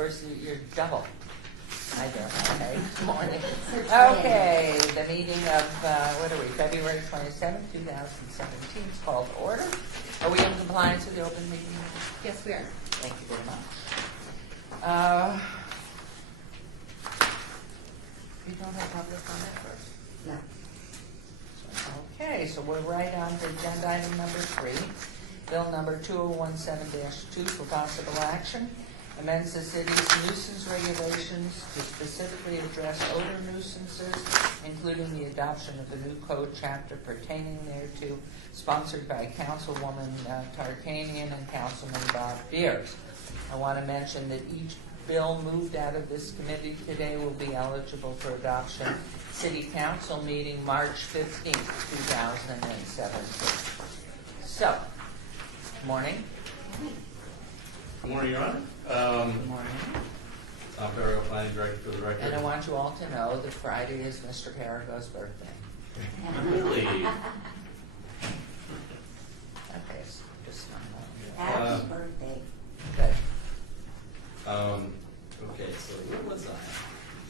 or is it your double? I don't. Okay. Good morning. Okay. The meeting of February 27th, 2017 is called to order. Are we in compliance with the open meeting? Yes, we are. Thank you very much. You don't have public comment first? No. Okay, so we're right on to agenda item number 3. Bill number 2017-2 for possible action. Amends the city's nuisance regulations to specifically address odor nuisances, including the adoption of a new code chapter pertaining thereto, sponsored by Councilwoman Tarkanian and Councilman Bob Beers. I want to mention that each bill moved out of this committee today will be eligible for adoption. City Council meeting March 15th, 2017. So, good morning. Good morning, Your Honor. Good morning. Tom Perrigo, Planning Director for the record. And I want you all to know that Friday is Mr. Perrigo's birthday. Really? Okay, so just Happy birthday. good. Okay, so where was I?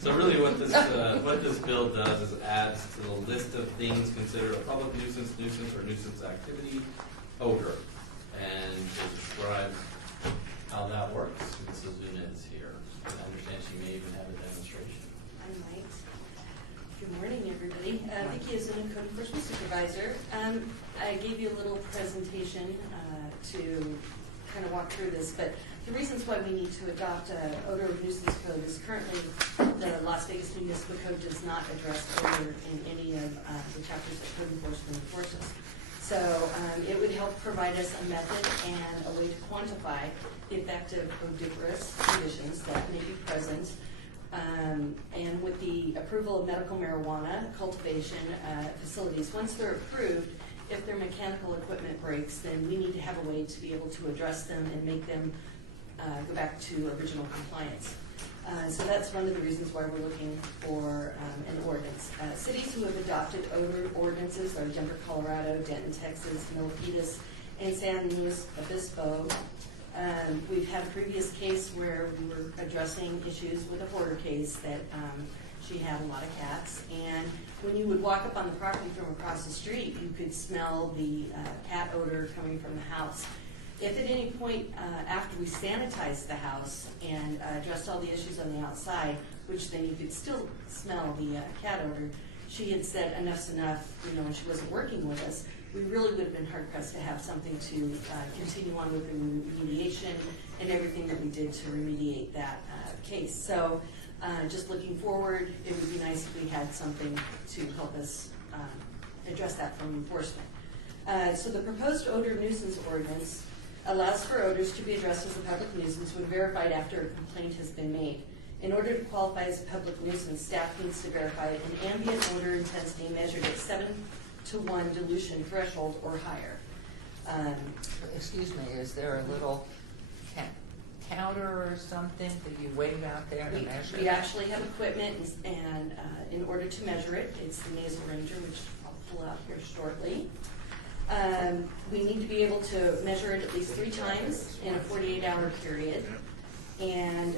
So really what this bill does is adds to the list of things considered a public nuisance, or nuisance activity, odor. And to describe how that works, Mrs. Nunez here. I understand she may even have a demonstration. I might. Good morning, everybody. Vicki is a code enforcement supervisor. I gave you a little presentation to kind of walk through this, but the reasons why we need to adopt an odor nuisance code is currently the Las Vegas Municipal Code does not address odor in any of the chapters that code enforcement enforces. So it would help provide us a method and a way to quantify the effect of odoriferous conditions that may be present. And with the approval of medical marijuana cultivation facilities, once they're approved, if their mechanical equipment breaks, then we need to have a way to be able to address them and make them go back to original compliance. So that's one of the reasons why we're looking for an ordinance. Cities who have adopted odor ordinances are Denver, Colorado, Denton, Texas, Milpitas, and San Luis Obispo. We've had a previous case where we were addressing issues with a hoarder case that she had a lot of cats, and when you would walk up on the property from across the street, you could smell the cat odor coming from the house. If at any point after we sanitized the house and addressed all the issues on the outside, which then you could still smell the cat odor, she had said enough's enough, when she wasn't working with us, we really would have been hard-pressed to have something to continue on with the remediation and everything that we did to remediate that case. So just looking forward, it would be nice if we had something to help us address that from enforcement. So the proposed odor nuisance ordinance allows for odors to be addressed as a public nuisance when verified after a complaint has been made. In order to qualify as a public nuisance, staff needs to verify an ambient odor intensity measured at 7-to-1 dilution threshold or higher. Excuse me, is there a little counter or something that you wave out there to measure? We actually have equipment, and in order to measure it, it's the nasal ranger, which I'll pull out here shortly. We need to be able to measure it at least 3 times in a 48-hour period. And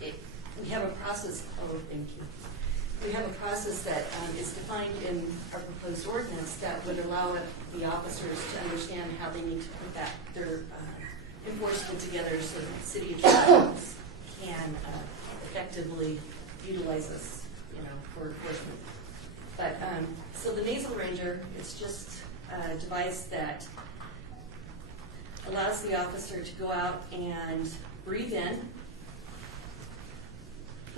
we have a process, thank you. We have a process that is defined in our proposed ordinance that would allow the officers to understand how they need to put their enforcement together so that the city attorneys can effectively utilize us, for enforcement. But so the nasal ranger is just a device that allows the officer to go out and breathe in.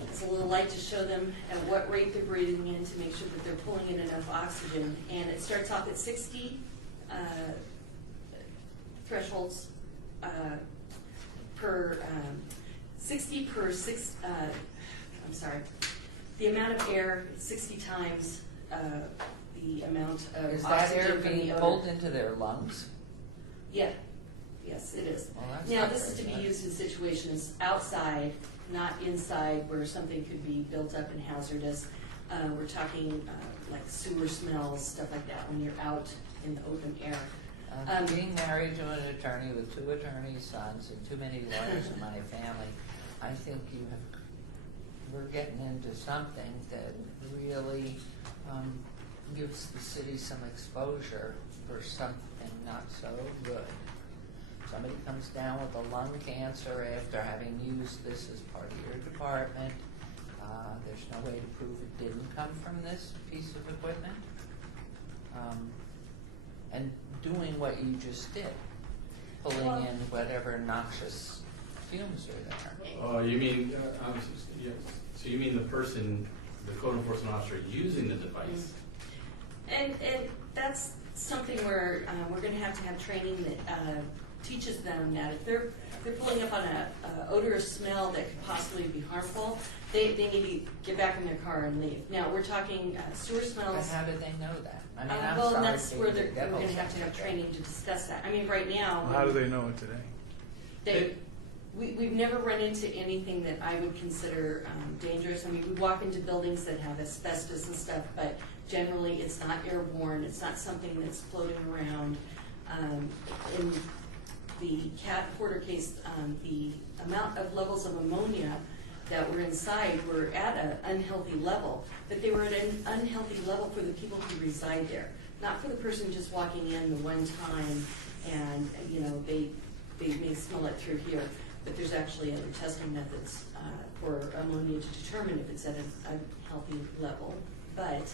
It's a little light to show them at what rate they're breathing in to make sure that they're pulling in enough oxygen. And it starts off at 60 thresholds per 60 per 6. I'm sorry. The amount of air 60 times the amount of Is that oxygen air from the being odor. pulled into their lungs? Yeah. Yes, it is. Well, that's Now, not this is to very be good. used in situations outside, not inside, where something could be built up and hazardous. We're talking like sewer smells, stuff like that, when you're out in the open air. Being married to an attorney with 2 attorney sons and too many lawyers in my family, I think we're getting into something that really gives the city some exposure for something not so good. Somebody comes down with a lung cancer after having used this as part of your department. There's no way to prove it didn't come from this piece of equipment. And doing what you just did, pulling in whatever noxious fumes are there. Oh, you mean, yes. So you mean the person, the code enforcement officer using the device? And that's something where we're going to have training that teaches them that if they're pulling up on a odor or smell that could possibly be harmful, they need to get back in their car and leave. Now we're talking sewer But smells. how do they know that? I mean, I'm Well, sorry that's to where be we're the going devil's to have advocate. training to discuss that. I mean, right now, How do they know it today? we've never run into anything that I would consider dangerous. I mean, we walk into buildings that have asbestos and stuff, but generally it's not airborne. It's not something that's floating around. In the Cat Porter case, the amount of levels of ammonia that were inside were at an unhealthy level, but they were at an unhealthy level for the people who reside there, not for the person just walking in the one time and, you know, they may smell it through here, but there's actually other testing methods for ammonia to determine if it's at an unhealthy level. But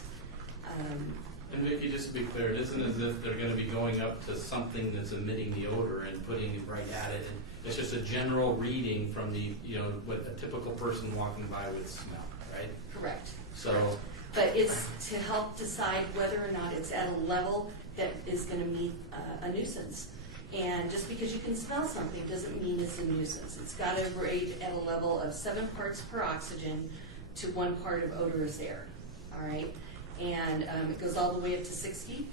And Vicki, just to be clear, it isn't as if they're going to be going up to something that's emitting the odor and putting it right at it. And it's just a general reading from the, you know, what a typical person walking by would smell, right? correct. So, But it's to help decide whether or not it's at a level that is going to meet a nuisance. And just because you can smell something doesn't mean it's a nuisance. It's got to rate at a level of 7 parts per oxygen to 1 part of odorous air, all right? And it goes all the way up to 60.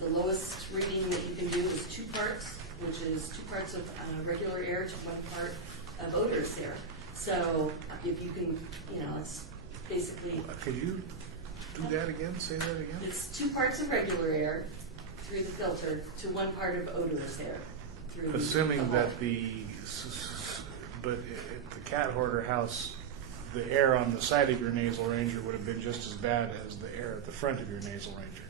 The lowest reading that you can do is 2 parts, which is 2 parts of regular air to 1 part of odorous air. So if you can, you know, it's basically, Could you do that again? Say that again? it's 2 parts of regular air through the filter to 1 part of odorous air through the Assuming hole. that but at the cat hoarder house, the air on the side of your nasal ranger would have been just as bad as the air at the front of your nasal ranger.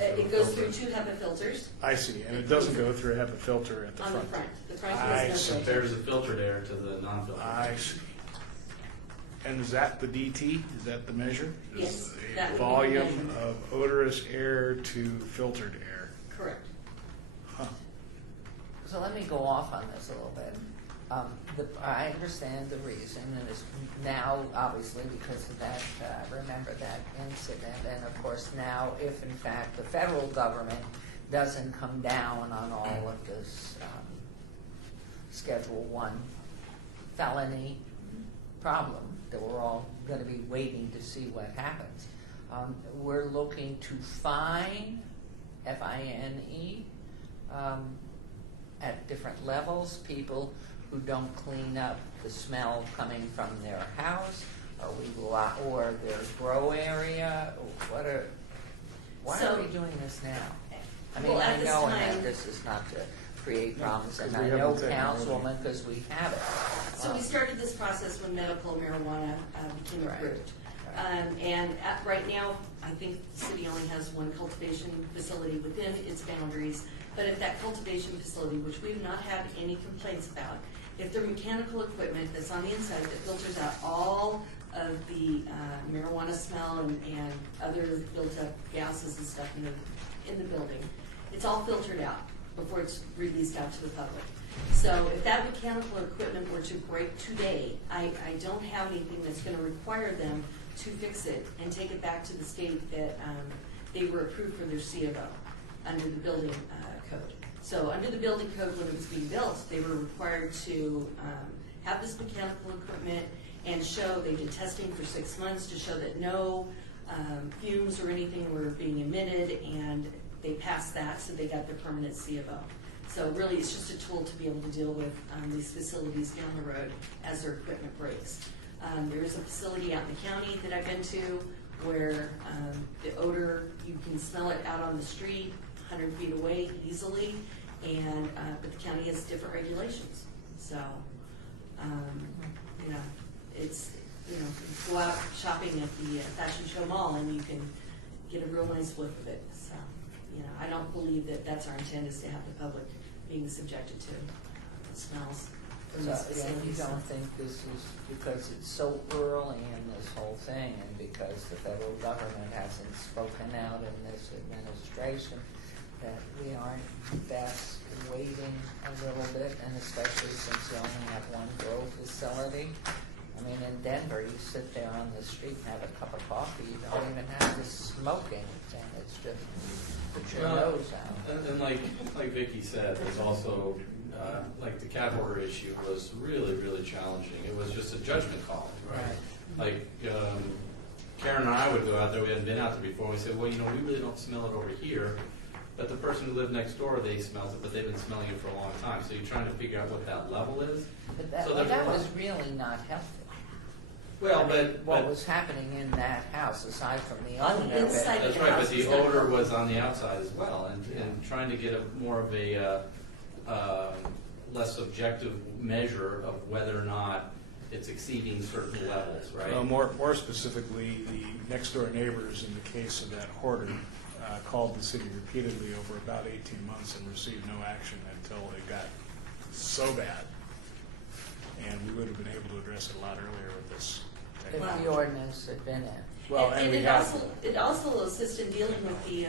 It goes through 2 HEPA filters I see, and it doesn't go through a HEPA filter at the on the front. front. The front I has see. no filter. there's a filtered air to the non-filtered. I see. And is that the DT? Is that the measure? Yes, Is the that would be the volume measurement. of odorous air to filtered air. Correct. Huh. So let me go off on this a little bit. I understand the reason, and it's now, obviously, because of that, remember that incident, and of course now, if in fact the federal government doesn't come down on all of this Schedule 1 felony problem, that we're all going to be waiting to see what happens. We're looking to fine, F-I-N-E, at different levels, people who don't clean up the smell coming from their house, or their grow area. Why So- are we doing this now? I mean, Well, at I this know time- that this is not to create problems, and because I we have know, the technology. Councilwoman, because we have it. So we started this process when medical marijuana became Right. approved. Right. Right now, I think the city only has 1 cultivation facility within its boundaries. But if that cultivation facility, which we've not had any complaints about, if their mechanical equipment that's on the inside that filters out all of the marijuana smell and other built-up gases and stuff in the building, it's all filtered out before it's released out to the public. So if that mechanical equipment were to break today, I don't have anything that's going to require them to fix it and take it back to the state that they were approved for their C of O under the building code. So under the building code, when it was being built, they were required to have this mechanical equipment and show, they did testing for 6 months to show that no fumes or anything were being emitted, and they passed that, so they got their permanent C of O. So really, it's just a tool to be able to deal with these facilities down the road as their equipment breaks. There is a facility out in the county that I've been to where the odor, you can smell it out on the street, 100 feet away easily, and, but the county has different regulations. So, you know, it's, you know, you go out shopping at the Fashion Show Mall and you can get a real nice whiff of it. So, you know, I don't believe that that's our intent, is to have the public being subjected to smells from So, these yeah, you facilities. don't think this is because it's so early in this whole thing and because the federal government hasn't spoken out in this administration, that we aren't best waiting a little bit, and especially since you only have one grow facility? I mean, in Denver, you sit there on the street and have a cup of coffee, you don't even have the smoking thing, it's just put your Well, nose out. And like Vicki said, there's also, like the cat hoarder issue was really, really challenging. It was just a judgment call, right? Like, Karen and I would go out there, we hadn't been out there before, we said, well, you know, we really don't smell it over here. But the person who lived next door, they smells it, but they've been smelling it for a long time. So you're trying to figure out what that level is. But that, So well, there's that a lot- was really not healthy. Well, I mean, what but was happening in that house, aside from the On the owner of it, inside. that's right. But the odor was on the outside as well, and trying to get a more of a less objective measure of whether or not it's exceeding certain levels, right? More specifically, the next door neighbors in the case of that hoarder called the city repeatedly over about 18 months and received no action until it got so bad. And we would have been able to address it a lot earlier with this if technology. the ordinance had been in. Well, and we it have. also, it also assists in dealing with the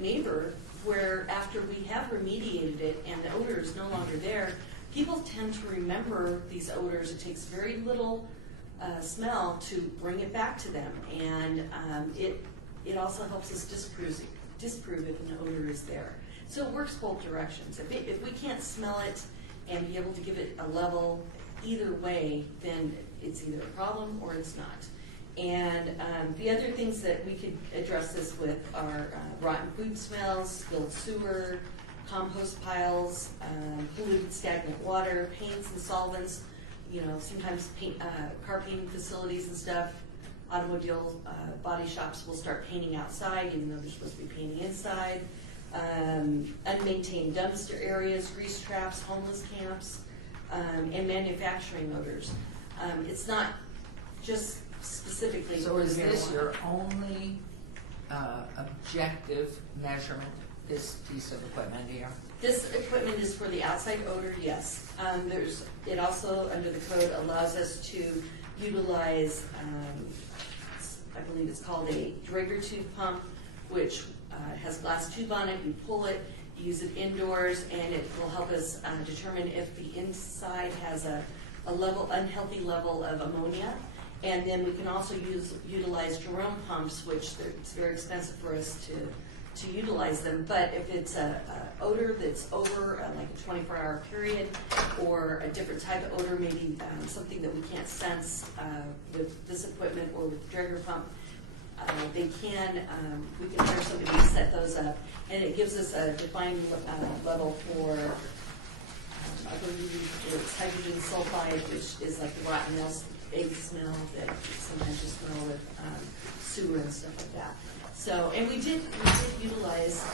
neighbor, where after we have remediated it and the odor is no longer there, people tend to remember these odors. It takes very little smell to bring it back to them, and it also helps us disprove if an odor is there. So it works both directions. If we can't smell it and be able to give it a level either way, then it's either a problem or it's not. And the other things that we could address this with are rotten food smells, spilled sewer, compost piles, polluted stagnant water, paints and solvents, you know, sometimes car painting facilities and stuff, automobile body shops will start painting outside even though they're supposed to be painting inside. Unmaintained dumpster areas, grease traps, homeless camps, and manufacturing odors. It's not just specifically. So is for this marijuana. your only objective measurement, this piece of equipment here? This equipment is for the outside odor, yes. It also, under the code, allows us to utilize, I believe it's called a Draeger tube pump, which has glass tube on it. You pull it, you use it indoors, and it will help us determine if the inside has a unhealthy level of ammonia. And then we can also utilize Jerome pumps, which it's very expensive for us to utilize them. But if it's a odor that's over like a 24-hour period, or a different type of odor, maybe something that we can't sense with this equipment or with the Draeger pump, we can hire somebody to set those up, and it gives us a defined level for, I believe it's hydrogen sulfide, which is like the rotten egg smell that sometimes you smell with sewer and stuff like that. So, and we did utilize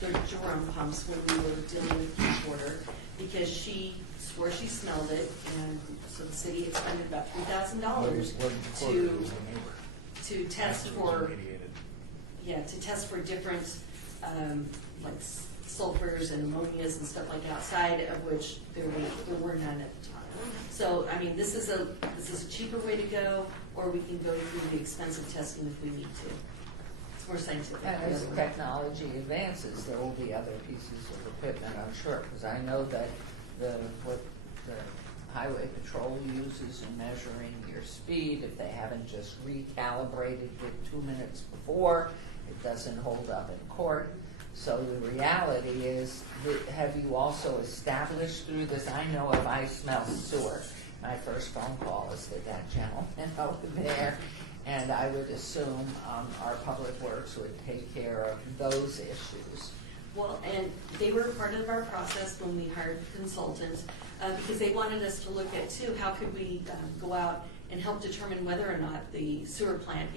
the Jerome pumps when we were dealing with cat hoarder, because she swore she smelled it, and so the city expended about $3,000 to test for different like sulfurs and ammonias and stuff like outside, of which there were none at the time. So I mean, this is a cheaper way to go, or we can go through the expensive testing if we need to. It's more scientific. And as technology advances, there will be other pieces of equipment, I'm sure, because I know that what the highway patrol uses in measuring your speed, if they haven't just recalibrated it 2 minutes before, it doesn't hold up in court. So the reality is, have you also established through this? I know if I smell sewer, my first phone call is to that gentleman over there, and I would assume our public works would take care of those issues. Well, and they were part of our process when we hired the consultant, because they wanted us to look at too, how could we go out and help determine whether or not the sewer plant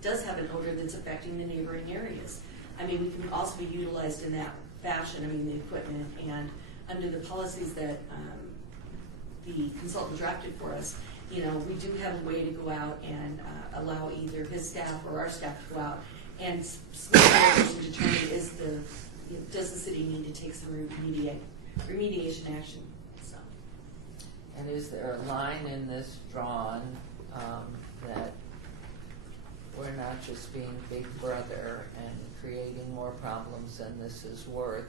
does have an odor that's affecting the neighboring areas. I mean, we can also be utilized in that fashion, I mean, the equipment, and under the policies that the consultant drafted for us, we do have a way to go out and allow either his staff or our staff to go out and to determine does the city need to take some remediation action. So. And is there a line in this drawn that we're not just being big brother and creating more problems than this is worth?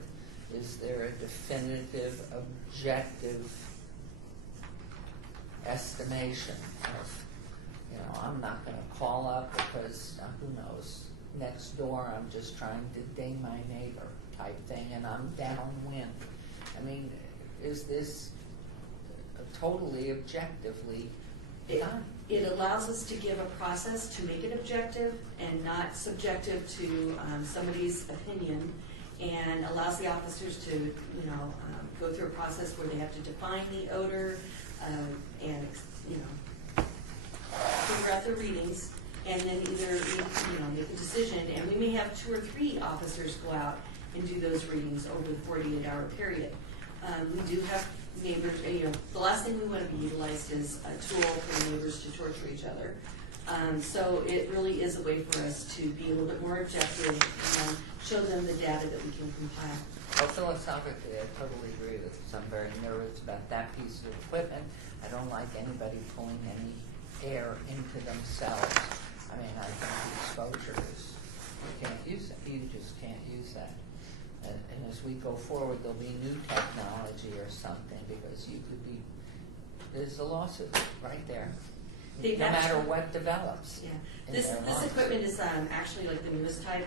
Is there a definitive, objective estimation of, I'm not going to call up because who knows, next door I'm just trying to ding my neighbor type thing and I'm downwind. I mean, is this totally objectively done? It allows us to give a process to make it objective and not subjective to somebody's opinion, and allows the officers to, go through a process where they have to define the odor and, figure out their readings, and then either, make a decision. And we may have 2 or 3 officers go out and do those readings over the 48-hour period. We do have neighbors, the last thing we want to be utilized is a tool for the neighbors to torture each other. So it really is a way for us to be a little bit more objective and show them the data that we can compile. Well, philosophically, I totally agree with this. I'm very nervous about that piece of equipment. I don't like anybody pulling any air into themselves. I mean, I think the exposure is, you can't use it. You just can't use that. And as we go forward, there'll be new technology or something, because you could be, there's a lawsuit right there. They've No matter actually- what develops. Yeah, in this their lawsuit. equipment is actually like the newest type.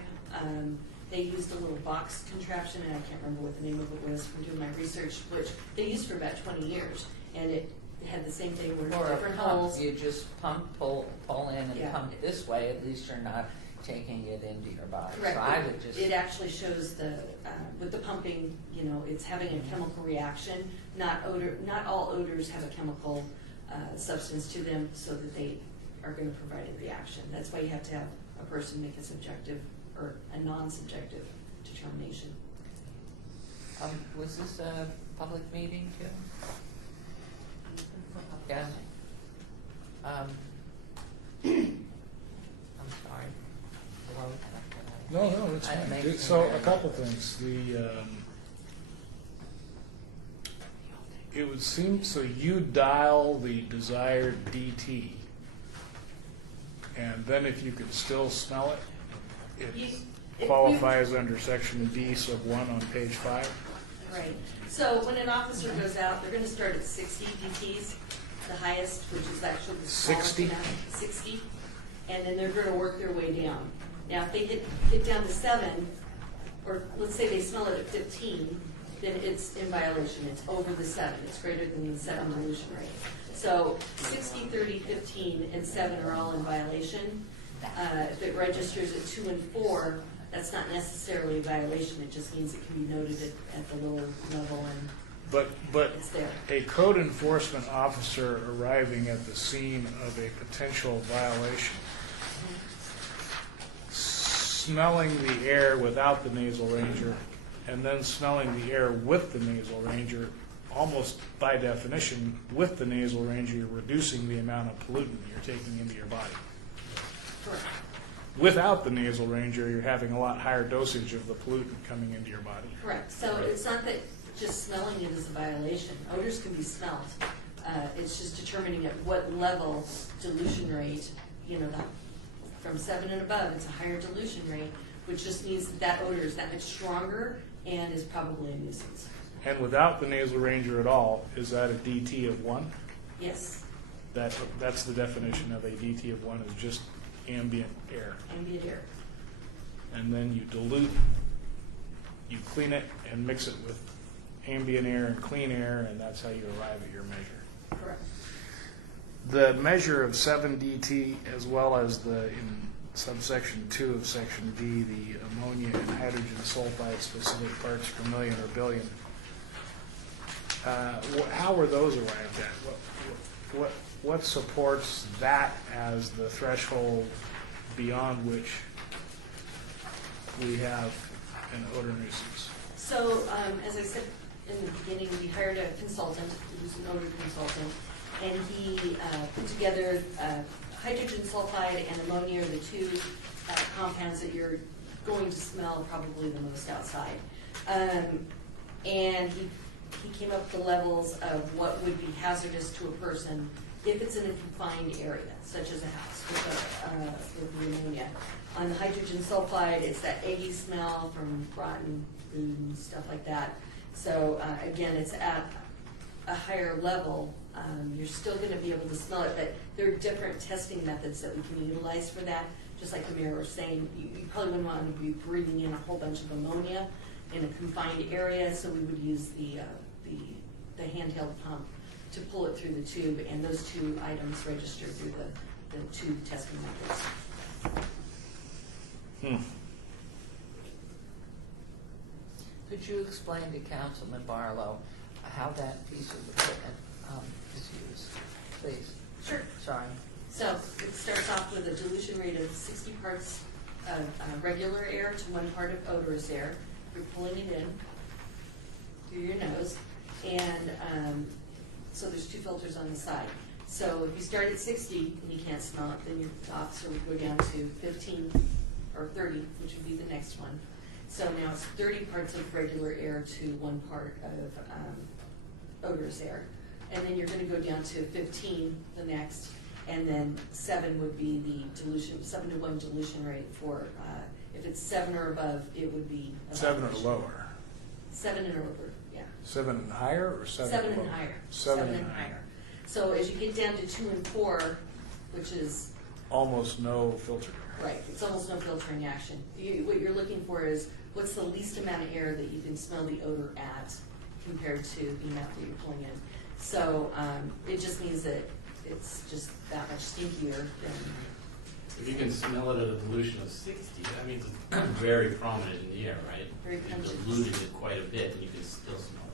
They used a little box contraption, and I can't remember what the name of it was from doing my research, which they used for about 20 years, and it had the same thing where Or a different pump, holes. you just pull in and Yeah. pump this way, at least you're not taking it into your body. Correct. So I would just, It actually shows with the pumping, it's having a chemical reaction. Not all odors have a chemical substance to them, so that they are going to provide a reaction. That's why you have to have a person make a subjective or a non-subjective determination. was this a public meeting too? Yeah. I'm sorry. Hello? No, it's I fine. make- So a couple things. It would seem, so you dial the desired DT, and then if you can still smell it, it qualifies under section D sub 1 on page 5. Right. So when an officer goes out, they're going to start at 60 DTs, the highest, which is actually the smallest 60? amount, 60, and then they're going to work their way down. Now, if they get down to 7, or let's say they smell it at 15, then it's in violation. It's over the 7. It's greater than the 7 dilution rate. So 60, 30, 15, and 7 are all in violation. If it registers at 2 and 4, that's not necessarily a violation. It just means it can be noted at the lower level, and But it's there. a code enforcement officer arriving at the scene of a potential violation, smelling the air without the nasal ranger, and then smelling the air with the nasal ranger, almost by definition, with the nasal ranger, you're reducing the amount of pollutant you're taking into your body. Correct. Without the nasal ranger, you're having a lot higher dosage of the pollutant coming into your body. Correct. So it's not that just smelling it is a violation. Odors can be smelled. It's just determining at what level dilution rate, from 7 and above, it's a higher dilution rate, which just means that odor is that much stronger and is probably a nuisance. And without the nasal ranger at all, is that a DT of 1? Yes, That's the definition of a DT of 1, is just ambient air. ambient air. And then you dilute, you clean it and mix it with ambient air and clean air, and that's how you arrive at your measure. Correct. The measure of 7DT, as well as in subsection 2 of section D, the ammonia and hydrogen sulfide specific parts per million or billion, how were those arrived at? What supports that as the threshold beyond which we have an odor nuisance? So, as I said in the beginning, we hired a consultant, who's an odor consultant, and he put together hydrogen sulfide and ammonia are the two compounds that you're going to smell probably the most outside. And he came up with the levels of what would be hazardous to a person if it's in a confined area, such as a house with the ammonia. On the hydrogen sulfide, it's that eggy smell from rotten food and stuff like that. So again, it's at a higher level. You're still going to be able to smell it, but there are different testing methods that we can utilize for that. Just like the mayor was saying, you probably wouldn't want to be breathing in a whole bunch of ammonia in a confined area, so we would use the handheld pump to pull it through the tube, and those two items register through the tube testing methods. Could you explain to Councilman Barlow how that piece of equipment is used, please? Sure. Sorry. So it starts off with a dilution rate of 60 parts of regular air to 1 part of odorous air. You're pulling it in through your nose, and so there's 2 filters on the side. So if you start at 60 and you can't smell it, then your officer would go down to 15 or 30, which would be the next one. So now it's 30 parts of regular air to 1 part of odorous air. And then you're going to go down to 15 the next, and then 7 would be the dilution, 7 to 1 dilution rate for, if it's 7 or above, it would be. 7 or lower? 7 and over, yeah. 7 and higher, or 7 7 lower? and higher. 7 and higher. So as you get down to 2 and 4, which is, Almost no filter. right, it's almost no filtering action. What you're looking for is what's the least amount of air that you can smell the odor at compared to the amount that you're pulling in. So it just means that it's just that much stinkier than. If you can smell it at a dilution of 60, that means it's very prominent in the air, right? Very You've pungent. diluted it quite a bit, and you can still smell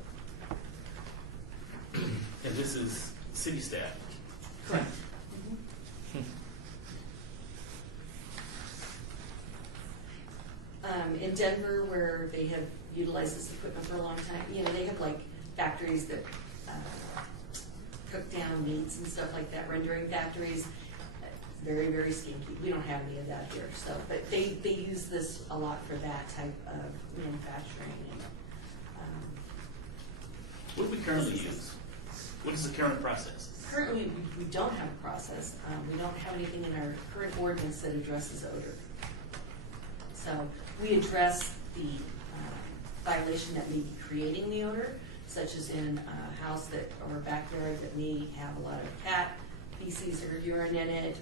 it. And this is city staff. Correct. In Denver, where they have utilized this equipment for a long time, they have like factories that cook down meats and stuff like that, rendering factories. Very, very stinky. We don't have any of that here. So, but they use this a lot for that type of manufacturing. And, What do we currently use? What is the current process? currently, we don't have a process. We don't have anything in our current ordinance that addresses odor. So we address the violation that may be creating the odor, such as in a house that or a backyard that may have a lot of cat feces or urine in it,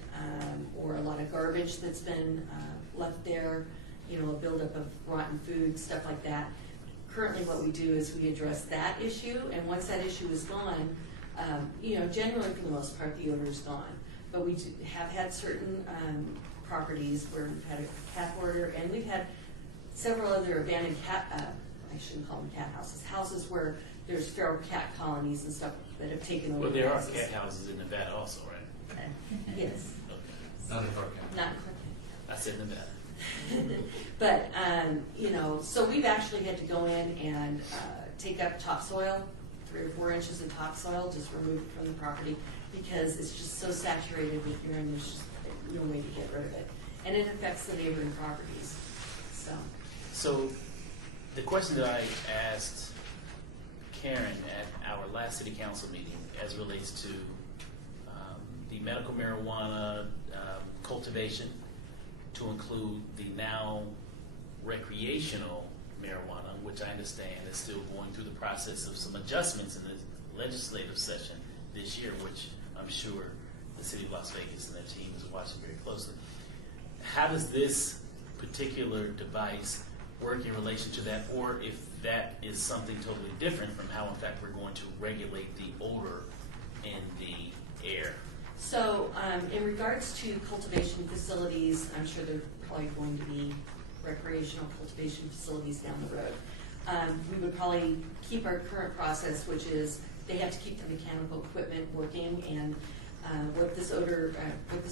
or a lot of garbage that's been left there, a buildup of rotten food, stuff like that. Currently what we do is we address that issue, and once that issue is gone, generally for the most part the odor is gone. But we have had certain properties where we've had a cat hoarder, and we've had several other abandoned cat, I shouldn't call them cat houses where there's feral cat colonies and stuff that have taken over. Well, there are houses. cat houses in Nevada also, right? Yes, Okay. Not in Clark County. not in Clark I said Nevada. County. But, so we've actually had to go in and take up topsoil, 3 or 4 inches of topsoil, just remove it from the property, because it's just so saturated with urine, there's just no way to get rid of it. And it affects the neighboring properties, so. So the question that I asked Karen at our last city council meeting as relates to the medical marijuana cultivation to include the now recreational marijuana, which I understand is still going through the process of some adjustments in the legislative session this year, which I'm sure the city of Las Vegas and their team is watching very closely. How does this particular device work in relation to that, or if that is something totally different from how in fact we're going to regulate the odor in the air? So in regards to cultivation facilities, I'm sure there are probably going to be recreational cultivation facilities down the road. We would probably keep our current process, which is they have to keep the mechanical equipment working, and What this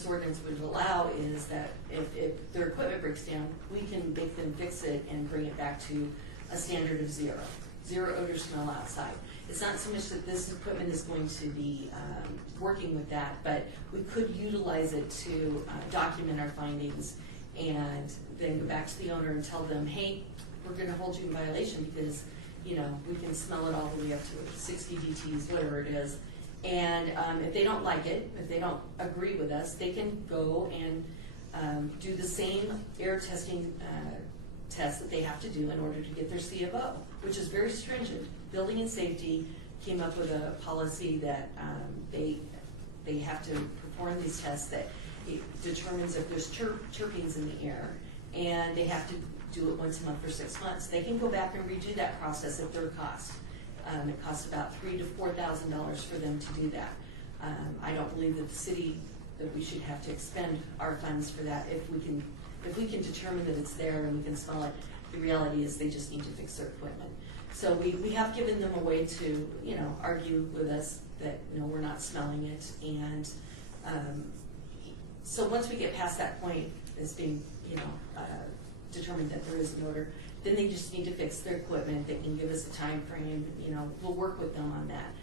ordinance would allow is that if their equipment breaks down, we can make them fix it and bring it back to a standard of zero odor smell outside. It's not so much that this equipment is going to be working with that, but we could utilize it to document our findings and then go back to the owner and tell them, hey, we're gonna hold you in violation because, you know, we can smell it all the way up to 60 DTs, whatever it is. And if they don't like it, if they don't agree with us, they can go and do the same air testing test that they have to do in order to get their C of O, which is very stringent. Building and Safety came up with a policy that they have to perform these tests that it determines if there's chirpings in the air, and they have to do it once a month for 6 months. They can go back and redo that process at their cost. It costs about $3,000 to $4,000 for them to do that. I don't believe that the city, that we should have to expend our funds for that. If we can determine that it's there and we can smell it, the reality is they just need to fix their equipment. So we have given them a way to, you know, argue with us that, no, we're not smelling it. And so once we get past that point as being, you know, determined that there is an odor, then they just need to fix their equipment. They can give us a time frame, you know, we'll work with them on that.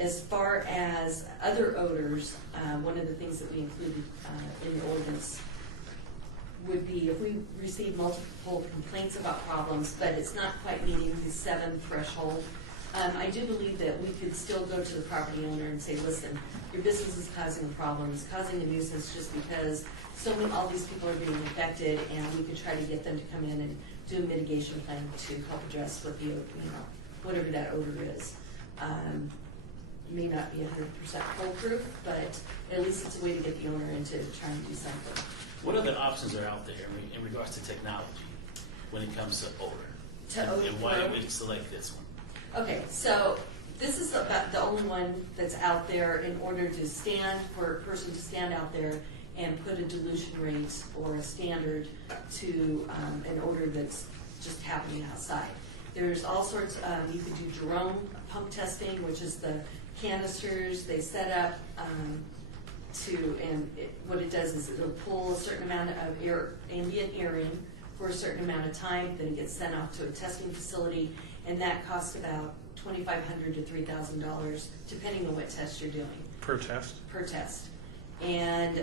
As far as other odors, one of the things that we included in the ordinance would be if we receive multiple complaints about problems, but it's not quite meeting the 7 threshold. I do believe that we could still go to the property owner and say, listen, your business is causing problems, causing a nuisance just because all these people are being infected, and we could try to get them to come in and do a mitigation plan to help address what the, you know, whatever that odor is. May not be 100% foolproof, but at least it's a way to get the owner into trying to do something. What other options are out there in regards to technology when it comes to odor? And why did we select this one? Okay, so this is about the only one that's out there in order to for a person to stand out there and put a dilution rate or a standard to an odor that's just happening outside. There's all sorts, you could do Jerome pump testing, which is the canisters they set up what it does is it'll pull a certain amount of ambient air in for a certain amount of time, then it gets sent off to a testing facility, and that costs about $2,500 to $3,000, depending on what test you're doing. Per test? Per test. And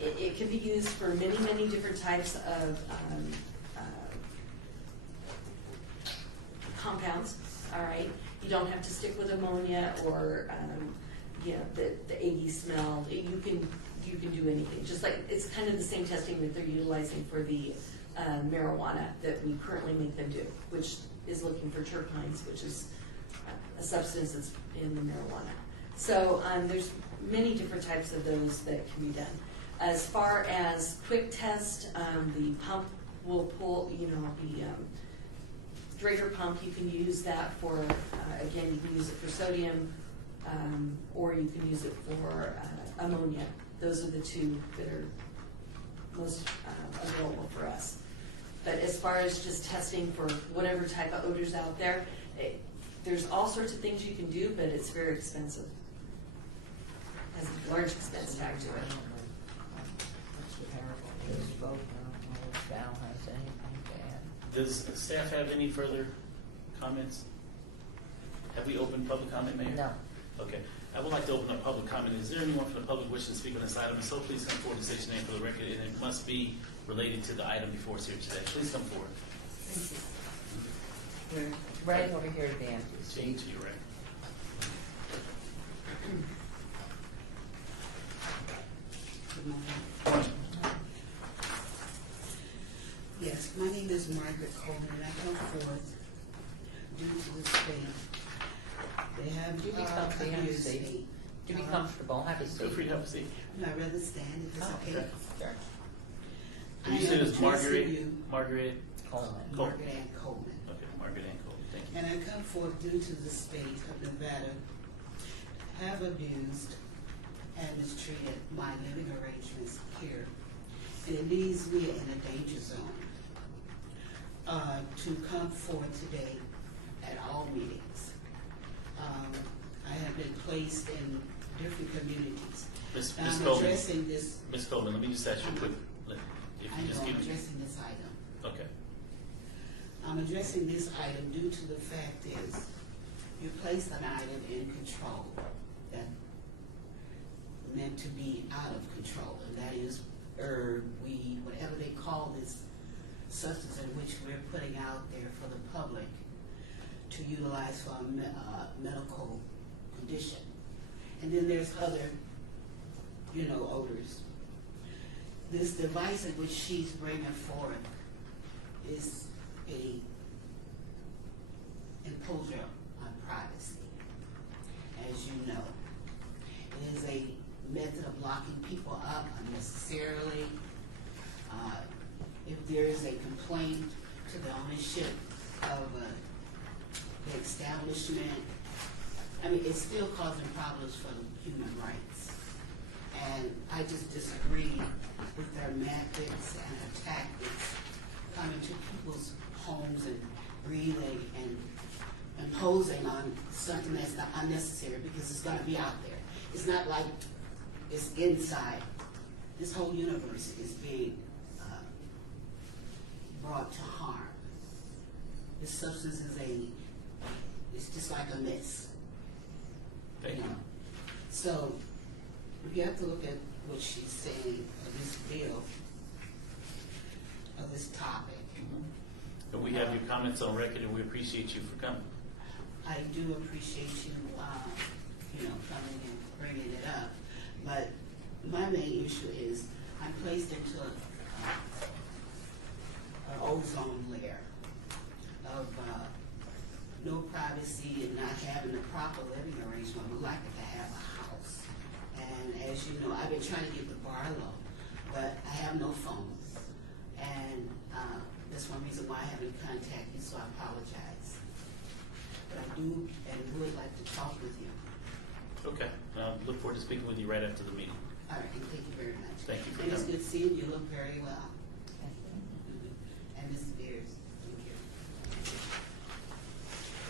it can be used for many, many different types of compounds, all right? You don't have to stick with ammonia or the 80 smell. You can do anything. Just like it's kind of the same testing that they're utilizing for the marijuana that we currently make them do, which is looking for terpenes, which is a substance that's in the marijuana. So there's many different types of those that can be done. As far as quick test, the pump will pull, the Draper pump, you can use that for, again, you can use it for sodium, or you can use it for ammonia. Those are the two that are most available for us. But as far as just testing for whatever type of odors out there, there's all sorts of things you can do, but it's very expensive. Has a large expense tag to it. Does staff have any further comments? Have we opened public comment, Mayor? No. Okay. I would like to open up public comment. Is there anyone from the public wishing to speak on this item? So please come forward and state your name for the record, and it must be related to the item before us here today. Please come forward. We're right over here at the empty Jane, seat. to your right. Yes, my name is Margaret Coleman, and I come forth due to the state. They have Do be comfy, have a seat. Do be comfortable, have a Feel seat. free to have a seat. I'd rather stand if it's Oh, okay. sure. You said it's Margaret Coleman. Margaret Ann Coleman. Okay, Margaret Ann Coleman. Thank you. And I come forth due to the state of Nevada have abused and mistreated my living arrangements here. And it leaves me in a danger zone to come forth today at all meetings. I have been placed in different communities. Ms. And I'm Coleman, addressing this, Ms. Coleman, let me just ask you a quick, if I you just know I'm give me. addressing this item. Okay. I'm addressing this item due to the fact is, you place an item in control that meant to be out of control, and that is herb, weed, whatever they call this substance in which we're putting out there for the public to utilize for a medical condition. And then there's other, odors. This device in which she's bringing forth is a imposer on privacy, as you know. It is a method of locking people up unnecessarily. If there is a complaint to the ownership of the establishment, it's still causing problems for human rights. And I just disagree with their methods and their tactics coming to people's homes and breathing and imposing on something that's not unnecessary because it's going to be out there. It's not like it's inside. This whole universe is being brought to harm. This substance it's just like a mist. Thank you. So if you have to look at what she's saying of this bill, of this topic. But we have your comments on record, and we appreciate you for coming. I do appreciate you, coming and bringing it up. But my main issue is I'm placed into an ozone layer of no privacy and not having the proper living arrangement. I would like to have a house. And as you know, I've been trying to get the bar low, but I have no phone. And that's one reason why I haven't contacted you, so I apologize. But I do and would like to talk with you. Okay. Look forward to speaking with you right after the meeting. All right, and thank you very much. Thank you for And it's coming. good seeing you. You look very well. And Ms. Beers, thank you.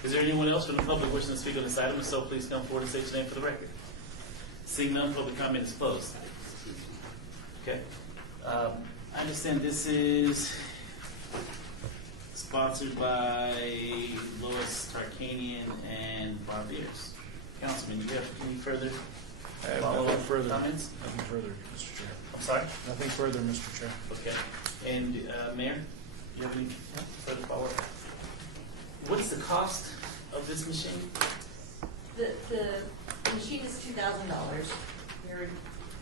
Is there anyone else from the public wishing to speak on this item? If so, please come forward and state your name for the record. Seeing none, public comment is closed. Okay. I understand this is sponsored by Lois Tarkanian and Bob Beers. Councilman, do you have any further I have follow-up nothing further. comments? Nothing further, Mr. Chair. I'm sorry? Nothing further, Mr. Chair. Okay. And Mayor, do you have any further follow-up? What's the cost of this machine? The machine is $2,000.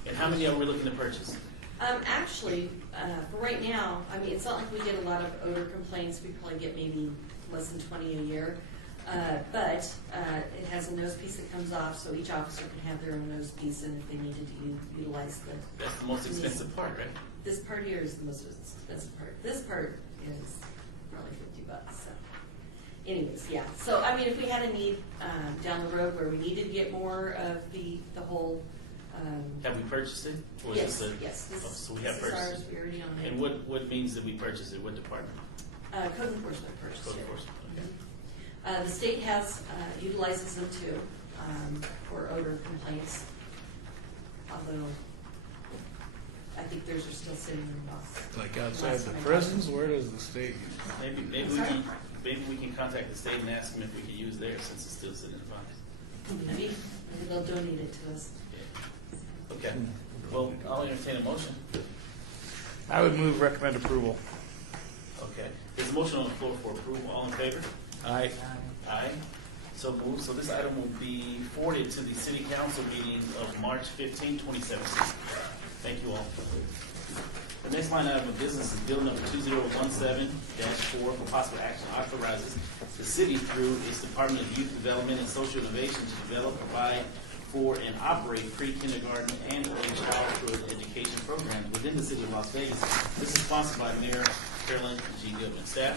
And how many are we looking to purchase? Actually, for right now, it's not like we get a lot of odor complaints. We probably get maybe less than 20 a year. But it has a nose piece that comes off, so each officer can have their own nose piece, and if they needed to utilize That's the most expensive part, right? this part here is the most expensive part. This part is probably $50. So, anyways, yeah. So, if we had a need down the road where we needed to get more of the whole. Have we purchased it? Or Yes, is this yes. This, so we have this is purchased ours. it. We already own it. And what means that we purchased it? What department? Code enforcement purchased Code it. enforcement. Okay. The state has utilizes them too for odor complaints. Although I think theirs are still sitting in the box. Like outside the prisons, where does the state use them? Maybe we can contact the state and ask them if we can use theirs since it's still sitting in the box. Maybe they'll donate it to us. Yeah. Okay. Well, I'll entertain a motion. I would move recommend approval. Okay. There's a motion on the floor for approval. All in favor? Aye. Aye. So moved. So this item will be forwarded to the City Council meeting of March 15, 2017. Thank you all. The next line item of business is Bill number 2017-4 for possible action authorizes the city through its Department of Youth Development and Social Innovation to develop, provide for, and operate pre-kindergarten and early childhood education programs within the city of Las Vegas. This is sponsored by Mayor Carolyn G. Goodman. Staff?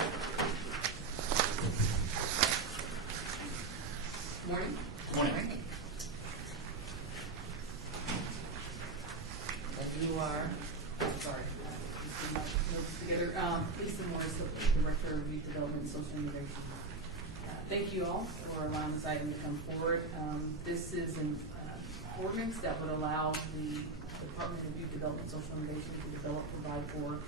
Morning. Morning. And you are, Sorry, just my notes together. Lisa Morris, Director of Youth Development and Social Innovation. Thank you all for allowing this item to come forward. This is ordinance that would allow the Department of Youth Development and Social Innovation to develop, provide for,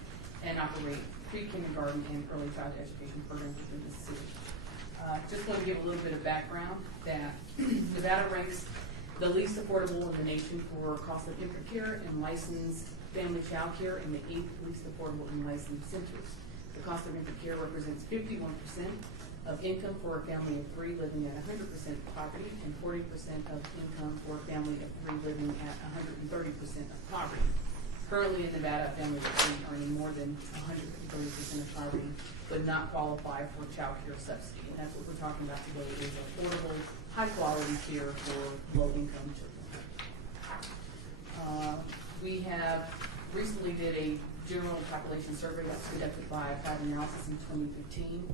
and operate pre-kindergarten and early childhood education programs within the city. Just want to give a little bit of background that Nevada ranks the least affordable in the nation for cost of infant care and licensed family child care, and the 8th least affordable in licensed centers. The cost of infant care represents 51% of income for a family of 3 living at 100% poverty, and 40% of income for a family of 3 living at 130% of poverty. Currently in Nevada, families of 3 earning more than 130% of poverty would not qualify for child care subsidy. And that's what we're talking about today, is affordable, high-quality care for low-income children. We have recently did a general population survey that was conducted by Applied Analysis in 2015.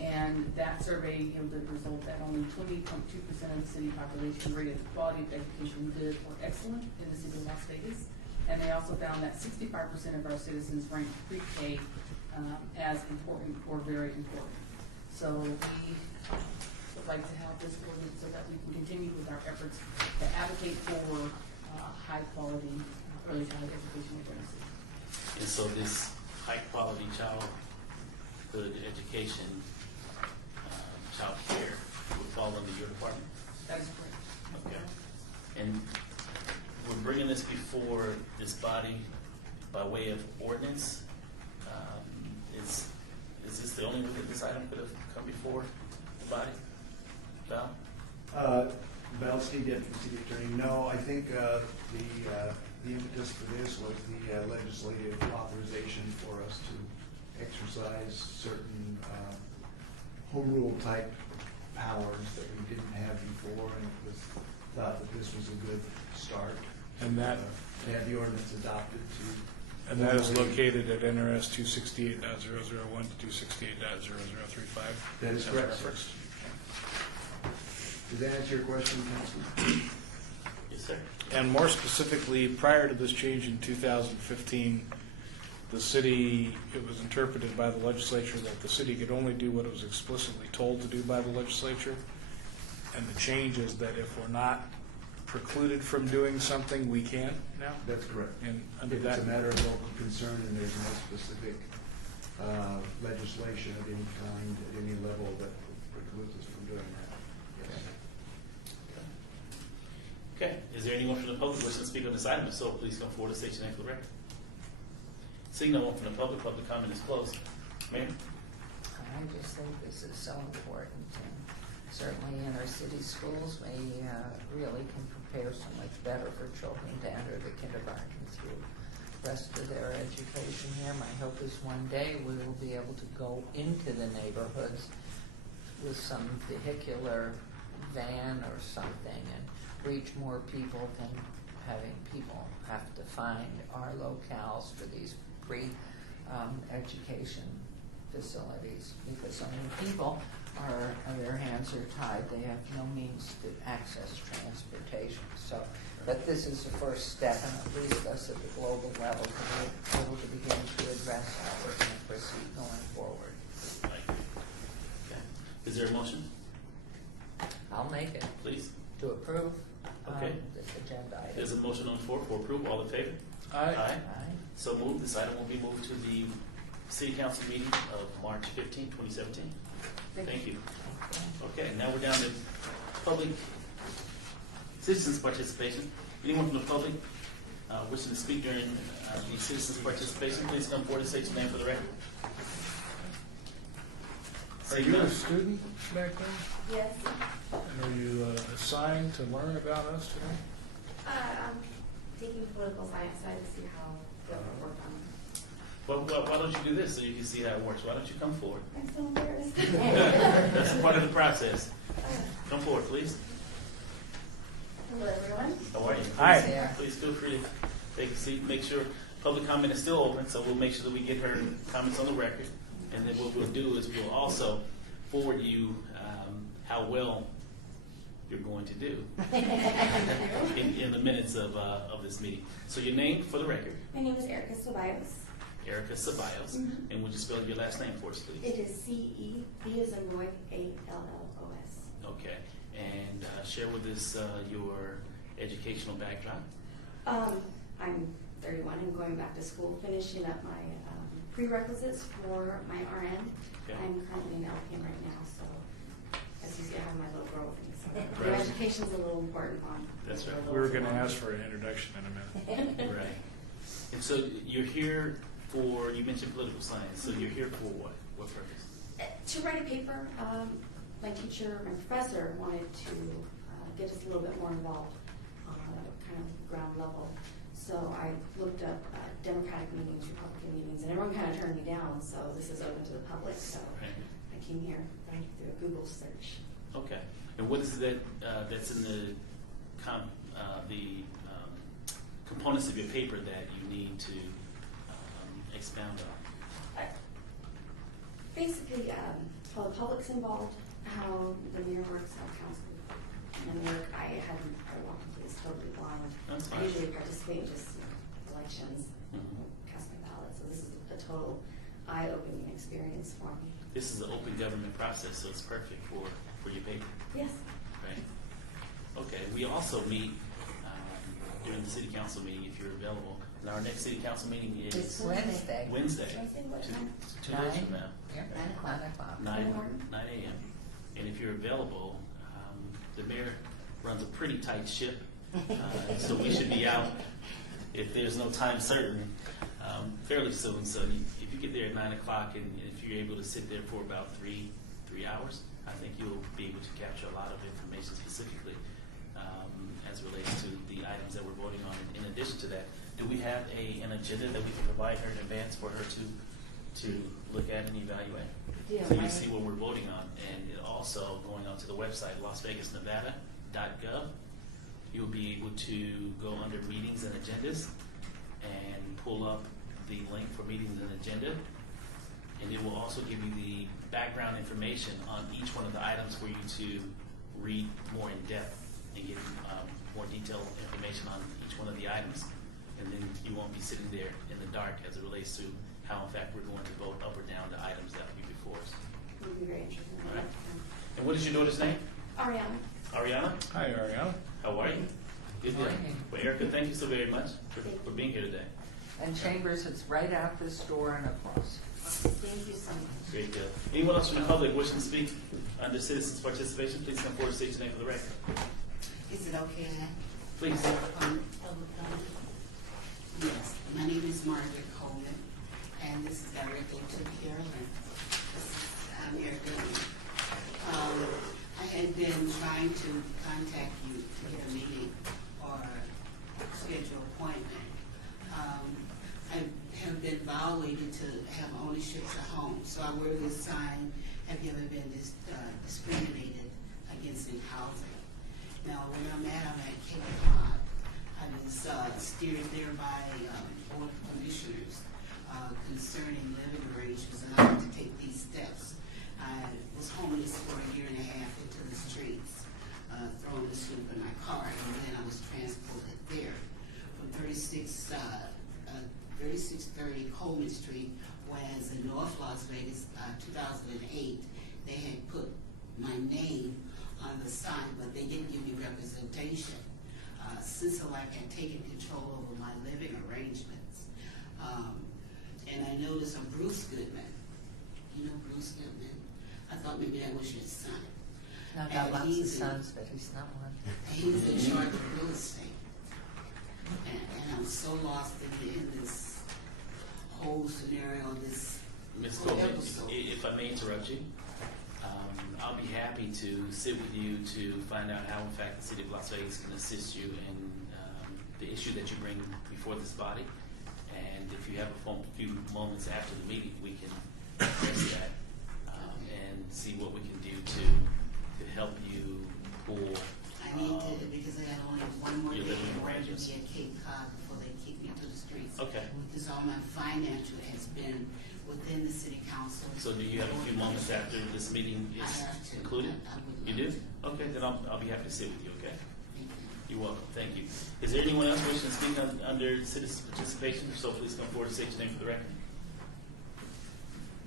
And that survey yielded the result that only 20.2% of the city population rated the quality of education good or excellent in the city of Las Vegas. And they also found that 65% of our citizens ranked pre-K as important or very important. So we would like to have this ordinance so that we can continue with our efforts to advocate for high-quality early childhood education within the city. And so this high-quality childhood education, child care would fall under your department? That is correct. Okay. And we're bringing this before this body by way of ordinance. Is this the only way that this item could have come before the body? Val? Val Steve, Deputy City Attorney. No, I think the impetus for this was the legislative authorization for us to exercise certain home rule type powers that we didn't have before, and it was thought that this was a good start. And that to have the ordinance adopted to. And that is located at NRS 268.001 to 268.0035. That is correct, sir. Does that answer your question, Councilman? Yes, sir. And more specifically, prior to this change in 2015, the city, it was interpreted by the legislature that the city could only do what it was explicitly told to do by the legislature. And the change is that if we're not precluded from doing something, we can now? That's correct. And under If that, it's a matter of local concern and there's no specific legislation of any kind at any level that precludes us from doing that. Yes. Okay. Is there anyone from the public wishing to speak on this item? If so, please come forward and state your name for the record. Seeing no one from the public comment is closed. Mayor? I just think this is so important, and certainly in our city schools, we really can prepare so much better for children to enter the kindergarten through the rest of their education here. My hope is one day we will be able to go into the neighborhoods with some vehicular van or something and reach more people than having people have to find our locales for these pre-education facilities, because so many people their hands are tied. They have no means to access transportation. So, but this is the first step, and at least us at the global level to be able to begin to address how we're going to proceed going forward. Okay. Is there a motion? I'll make it Please. to approve Okay. this agenda item. There's a motion on the floor for approval. All in favor? Aye. Aye. So moved. This item will be moved to the City Council meeting of March 15, 2017. Thank you. Okay, now we're down to public citizens participation. Anyone from the public wishing to speak during the citizens participation, please come forward and state your name for the record. are you a student back there? Yes. And are you assigned to learn about us today? I'm taking political science, so I just see how the work on. Well, why don't you do this so you can see how it works? Why don't you come forward? I'm so embarrassed. That's a part of the process. Come forward, please. Hello, everyone. How are you? Hi. Sarah. Please feel free to take a seat. Make sure public comment is still open, so we'll make sure that we get her comments on the record. And then what we'll do is we'll also forward you how well you're going to do in the minutes of this meeting. So your name for the record? My name is Erica Ceballos. Erica Ceballos. Mm-hmm. And would you spell your last name for us, please? It is C-E, B as in boy, A-L-L-O-S. Okay. And share with us your educational backdrop? I'm 31 and going back to school, finishing up my prerequisites for my RN. Okay. I'm currently an LPN right now, so as you see, I have my little girl with me. So Right. your education's a little important, Mom. That's right. We were going to ask for an introduction in a minute. Right. And so you're here for, you mentioned political science, so you're here for what? What purpose? To write a paper, my teacher, my professor wanted to get us a little bit more involved on a kind of ground level. So I looked up Democratic meetings, Republican meetings, and everyone kind of turned me down. So this is open to the public. So Right. I came here through a Google search. Okay. And what is that that's in the components of your paper that you need to expound on? Basically, how the public's involved, how the mayor works, how council and work. I walked into this totally blind. That's I fine. usually participate in just elections, Mhm. cast my ballot. So this is a total eye-opening experience for me. This is an open government process, so it's perfect for your paper, Yes. right? Okay. We also meet during the city council meeting if you're available. And our next city council meeting is It's Wednesday. Wednesday. Wednesday, what time? 2 days from now. Yep, 9 o'clock. 9 o'clock. 9 a.m. And if you're available, the mayor runs a pretty tight ship, so we should be out, if there's no time certain, fairly soon. So if you get there at 9 o'clock and if you're able to sit there for about three hours, I think you'll be able to capture a lot of information specifically as relates to the items that we're voting on. In addition to that, do we have an agenda that we can provide her in advance for her to look at and evaluate? Yeah, So you my- see what we're voting on, and it also going onto the website, LasVegasNevada.gov, you'll be able to go under meetings and agendas and pull up the link for meetings and agenda. And it will also give you the background information on each one of the items for you to read more in depth and get more detailed information on each one of the items. And then you won't be sitting there in the dark as it relates to how, in fact, we're going to vote up or down the items that will be before us. It would be very interesting. All right. And what is your daughter's name? Ariana. Ariana? Hi, Ariana. How are you? Good. Morning. Well, Erica, thank you so very much for being here today. And Chambers, it's right out this door and across. Thank you so much. Great deal. Anyone else from the public wishing to speak under citizens' participation, please come forward and state your name for the record. Is it okay? Please. Public comment? Yes, my name is Margaret Coleman, and this is directly to Carolyn. I'm Erica. I had been trying to contact you to get a meeting or schedule an appointment. I have been violated to have ownership of home, so I wear this sign, have you ever been discriminated against in housing? Now, when I'm at Cape Cod, I was steered there by board of commissioners concerning living arrangements, and I had to take these steps. I was homeless for a year and a half into the streets, throwing the soup in my car, and then I was transported there from 3630 Coleman Street, whereas in North Las Vegas, 2008, they had put my name on the sign, but they didn't give me representation. Sisalak had taken control over my living arrangements. And I noticed a Bruce Goodman. You know Bruce Goodman? I thought maybe that was your son. I've got And lots of he's in- sons, but he's not one. He's in charge of real estate. And I'm so lost in this whole scenario, this Ms. whole Coleman, episode. if I may interrupt you, I'll be happy to sit with you to find out how, in fact, the city of Las Vegas can assist you in the issue that you bring before this body. And if you have a few moments after the meeting, we can address that and see what we can do to help you pull. I need to, because I had only one more Your day living in order to arrangements. be at Cape Cod before they kick me to the streets. Okay. Because all my financial has been within the city council. So do you have a few moments after this meeting I is have to. concluded? I would You love do? to. Okay, then I'll be happy to sit with you, okay? Thank you. You're welcome. Thank you. Is there anyone else wishing to speak under citizen participation? If so, please come forward and state your name for the record.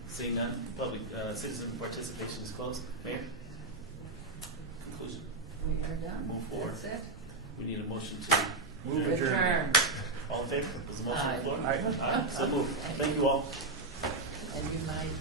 Seeing none, public citizen participation is closed. Mayor? Conclusion. We are done. Move forward. That's it. We need a motion motion to Move adjourn. Return. All in favor? Was the motion on the floor? Aye. So moved. Thank you all. And you might,